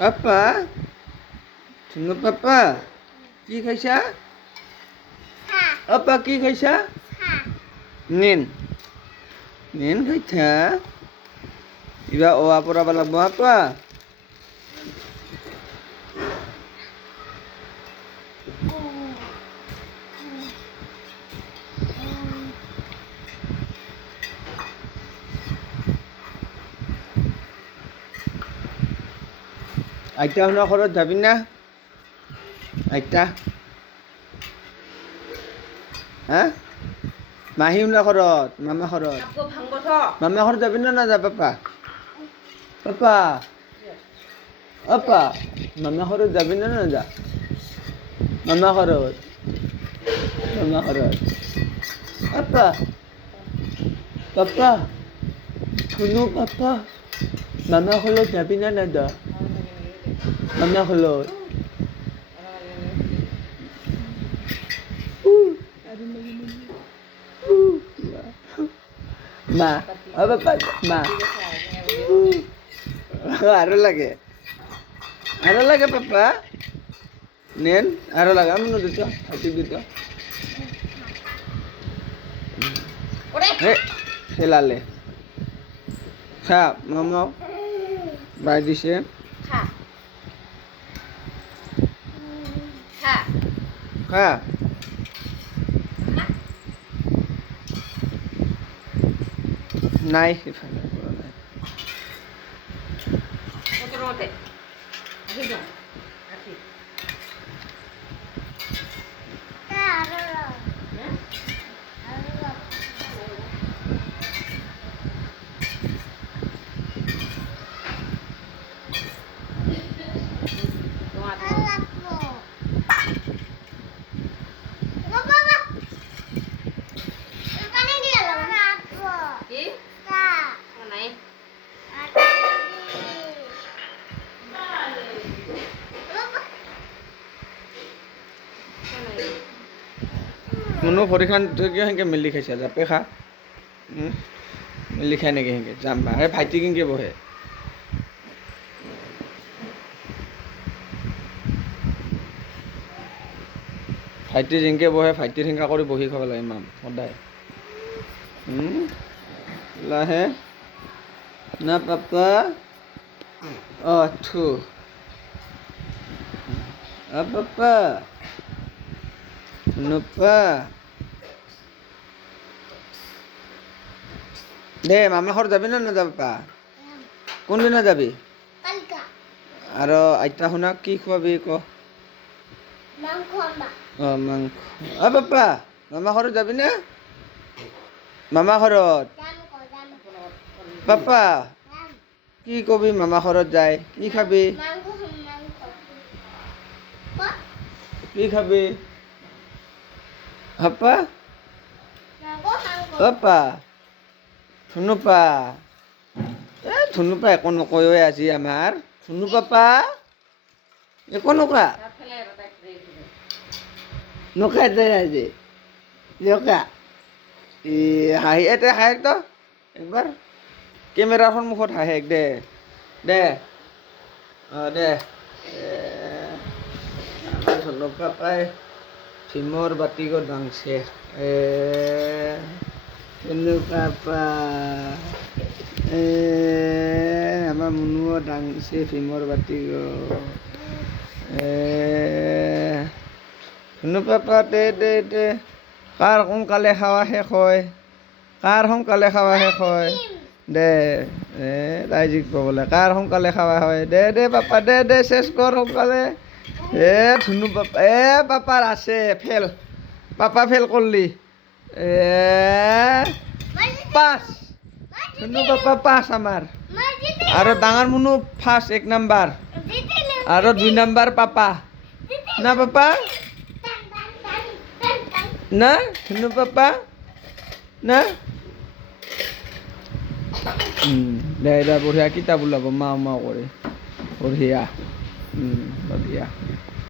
আপা ধুনু পাপা কি খাইছা আপা কি খাইছা নিন নিন খাইছা কিবা অৱা পৰাব লাগব আপা আইতা শুনা ঘৰত যাবি না আইতা হা মাহী শুনা ঘৰত মামা ঘৰত মামা ঘৰত যাবি না নাযা পাপা পাপা আপা মামা ঘৰত যাবি না নাযা মামা ঘৰত মামা ঘৰত আপা পাপা শুনো পাপা মামা ঘৰত যাবি না নাযা মামা ঘৰত মা অ পাপা মা আৰু লাগে পাপা নেন আৰু লাগে আমি দুটো হাতি দুটো খেলালে খা মামা বাই দিছে খা নাই সিফালে পৰা নাই মনো ভৰিখন কিয় সেনেকৈ মেলি খাইছা জাপে খা মেলি খাই নেকি সেনেকৈ যাম বা এই ভাইটি কেনেকৈ বহে ভাইটি যেনেকৈ বহে ভাইটিৰ সেনেকা কৰি বহি খাব লাগে মাম সদায় লাহে না পাপা থু পাপা নোপা দে মামা ঘৰত যাবি না নাযাব পা কোনদিনা যাবি আৰু আইতা শুনাক কি খোৱাবি ক মাংস পাপা মামা ঘৰত যাবি না মামা ঘৰত পাপা কি কবি মামা ঘৰত যায় কি খাবি কি খাবি পাপা পাপা ধুনুপা ধুনুপা একো নকয় আজি আমাৰ ধুনু পাপা একো নকৰা নকয় দে আজি নকা হাঁহি এতে হাঁহেক তো একবাৰ কেমেৰাৰ সন্মুখত হাঁহেক দে দে দে আমাৰ ধুনু পাপাই ভীমৰ বাতিকত ভাংছে ধুনু পাপা আমাৰ মুনুও দাংছে ভীমৰ বাতিকত ধুনু পাপা দে দে দে কাৰ সোনকালে খাৱা শেষ হয় কাৰ সোনকালে খাৱা শেষ হয় দে তাই জিকিব বোলে কাৰ সোনকালে খাৱা হয় দে দে পাপা দে দে চেছ কৰ সোনকালে ধুনু পাপা পাপাৰ আছে ফেল পাপা ফেল কৰলি পাঁচ ধুনু পাপা পাঁচ আমাৰ আৰু ডাঙৰ মুনু ফাৰ্ষ্ট 1 নম্বৰ আৰু 2 নম্বৰ পাপা না পাপা না ধুনু পাপা না দে দে বঢ়িয়া কিতাপ ওলাব মাও মাও কৰি বঢ়িয়া বঢ়িয়া